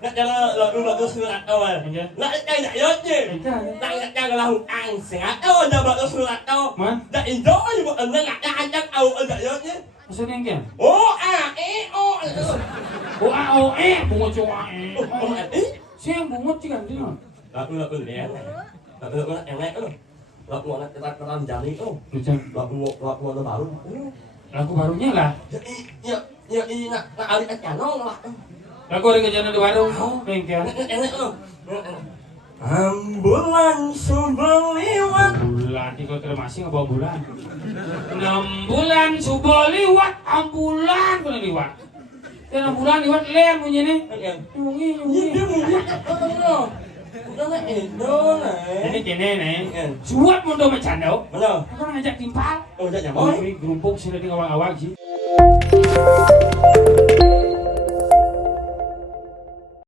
Nak cara lagu surat awal. Nak nak yotje. Nak cara lahu ang sengat awal dah baca surat awal. Dah ido ni buat nak ajak awal dah yotje. Maksudnya yang Oh a e o. Oh a o e bungut cuma siapa bungut sih kan dia. Lagu ni. Lagu yang naik tu. Lagu nak kita keram jani tu. Lagu baru. Lagu barunya lah. Ya ini nak alih kanong lah. Lagu ada kejadian di warung. Bengkel. Enak tu. Ambulan subuh lewat. Bulan di kota masih nggak bawa bulan. 6 bulan subuh lewat, ambulan pun lewat. 6 bulan lewat lem punya ni. Mungi. Ini kene nih. Suat mundo macam dau. Mana? Kau ngajak timpal. Oh, tak Oh, ini gerumpuk sudah di awal-awal sih.